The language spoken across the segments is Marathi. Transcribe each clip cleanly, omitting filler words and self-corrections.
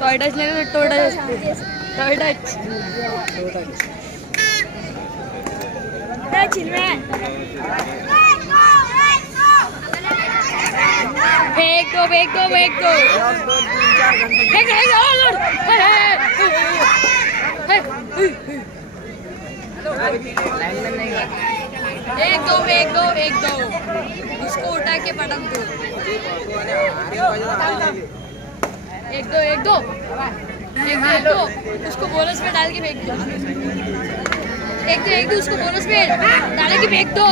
टॉयटच नाही टोटच टॉयटच फेक दो फेक दो फेक दो एक दो उसको उठा के पटक दो एक दो उसको बोनस में डाल के फेंक दो एक दो उसको बोनस में डाल के फेंक दो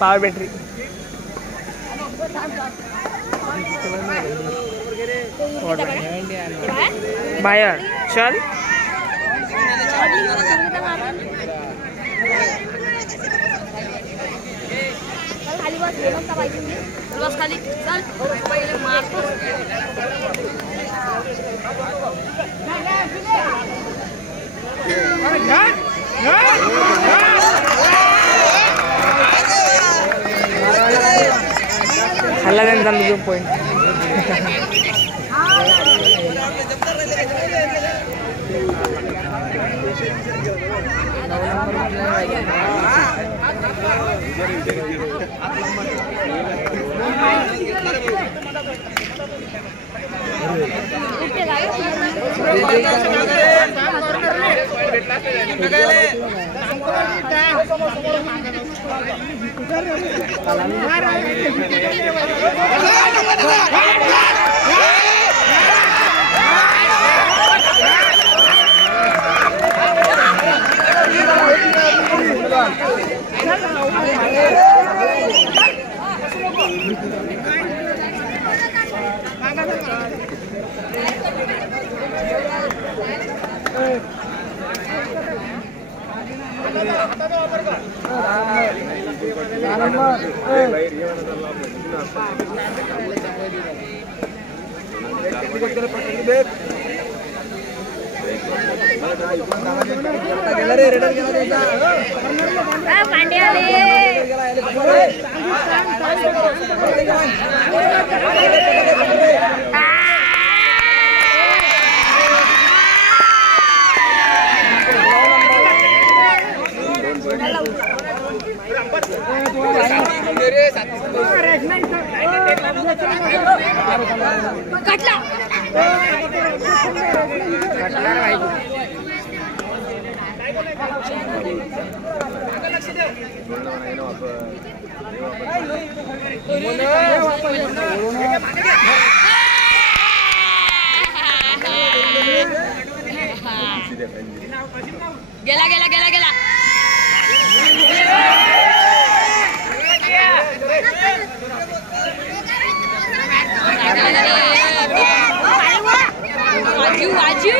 पावर बैटरी बायर चल बस खाली चल पहिले मार हल्ला देन जान जो पॉइंट गेला गेला गेला गेला आजू आजू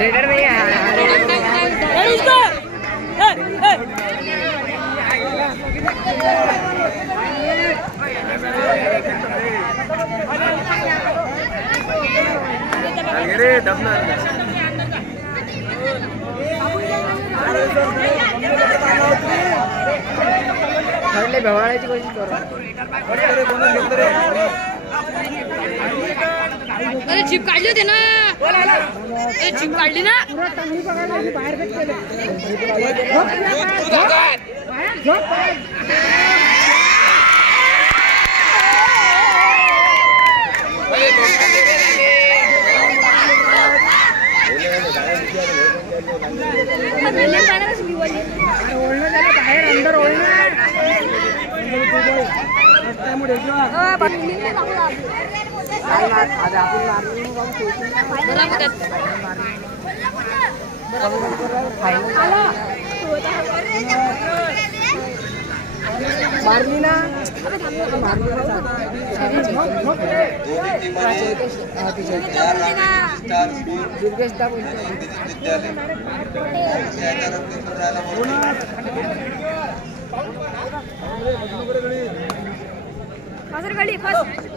रेडर नहीं है अरे दबना भवाळाची कोशिश करू. अरे चिप काढली होती ना. अरे चिप काढली ना. बाहेर अंदर मारली ना. गली फर्स्ट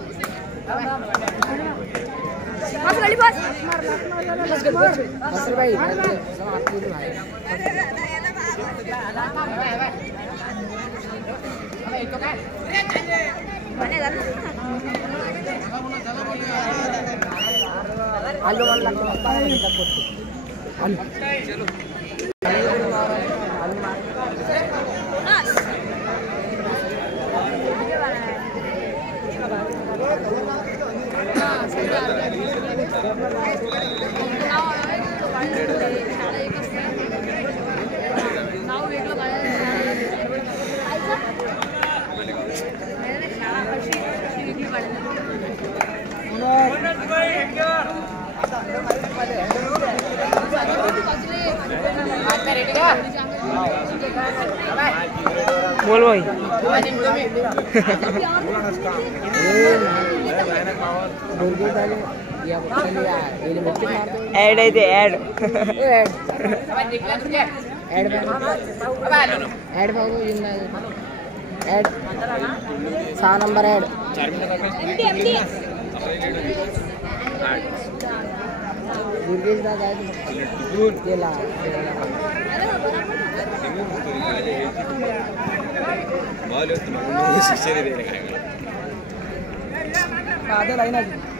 गली फर्स्ट भाई आलू वाला बोल भाई ऍड आहे ते ऍड ऍड भाऊ ऍड 6 नंबर ऍड दुर्गेश दादा गेला आधा लाईन आहे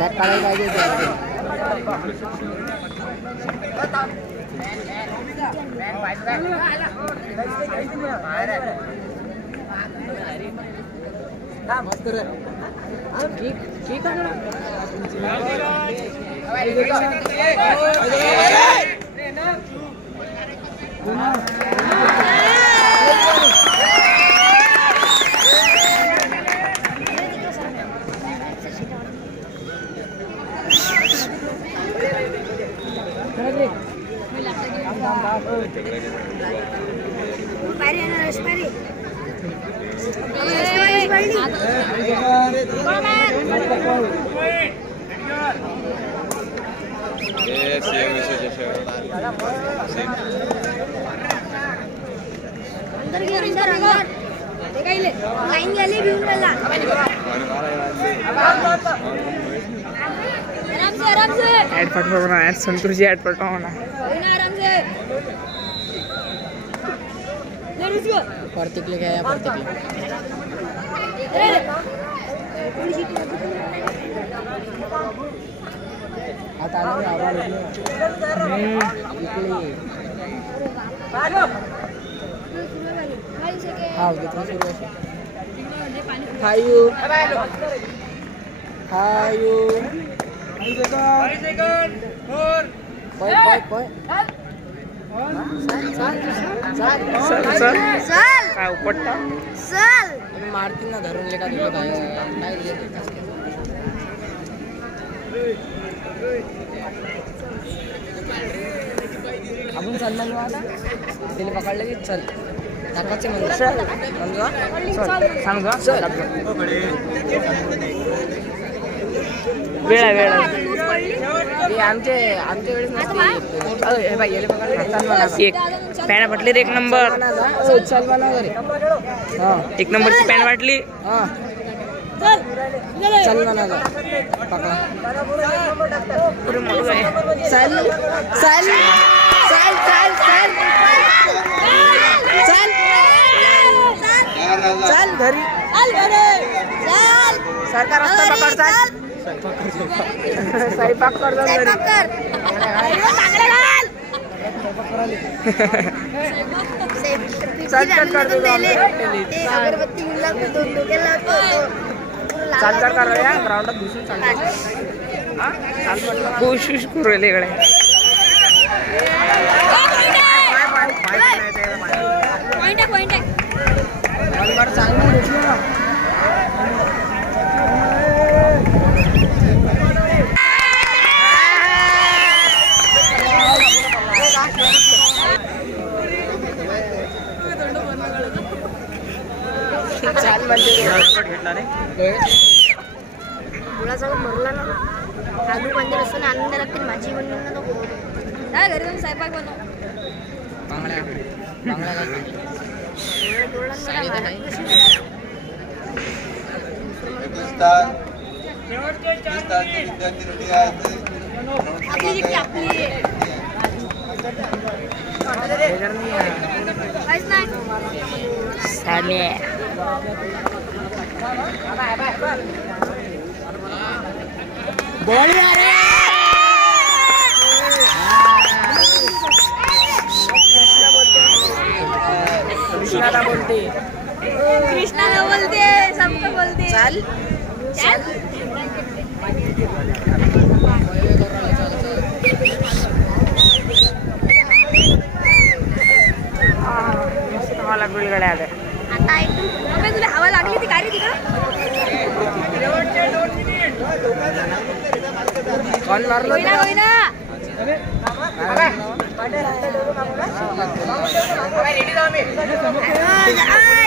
बॅट काढा पाहिजे ऍड पटवा ऍड संतूर जी ऍड पटवा आराम से प्रतीक लिखा है प्रतीक आता आवाज हाँ मारती ना धरून लेका आपण चालला तिला पकडलं की चल टाकायचे म्हणजे सांग वेळ आहे वेळ आता लूज पडली. आहे आमच्या वेळेस नसते एक पॅन वाटली रे एक नंबर चल बनव घरी हा एक नंबरची पॅन वाटली हा चल बनव पकडा पुरे मोठं आहे चल चल चल चल चल चल चल घरी सरकार रस्ता पकडतात स्वयंपाक करतात घरी चल चल कर दो चाल चाल कर रहा है ग्राउंडात घुसून चाल चाल म्हटलं कोशिश करू राहिले इकडे पॉइंट आहे बॉल चांगली घेतली ना चाल भरला ना आलू कांदे लसूण आणून द्यायला लागतील भाजी बनवून ना नको काय घरी जाऊन स्वयंपाक बनव आपली काहीच नाही बॉल कृष्णाला बोलते कृष्णाला बोलते सबको बोलते चल चल मला गुळगड्या आल्या आता ऐकून तुला हवा लागली ती काय रे कौन मारलो होईना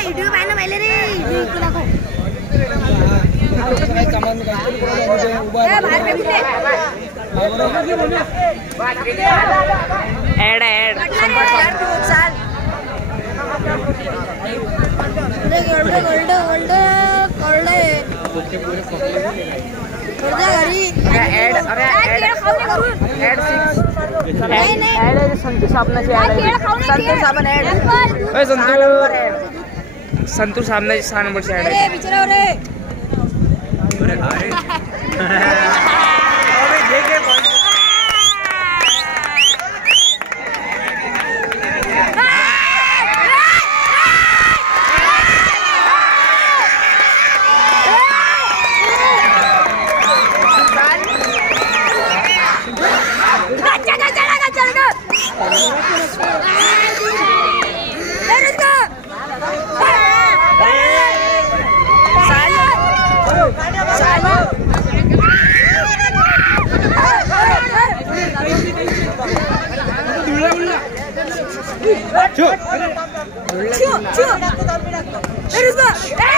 व्हिडिओ पाहिलं पाहिले रे ऍड ऍड संतूर साबणाची संतूर साबणाची 6 नंबरची ऍड आहे There is the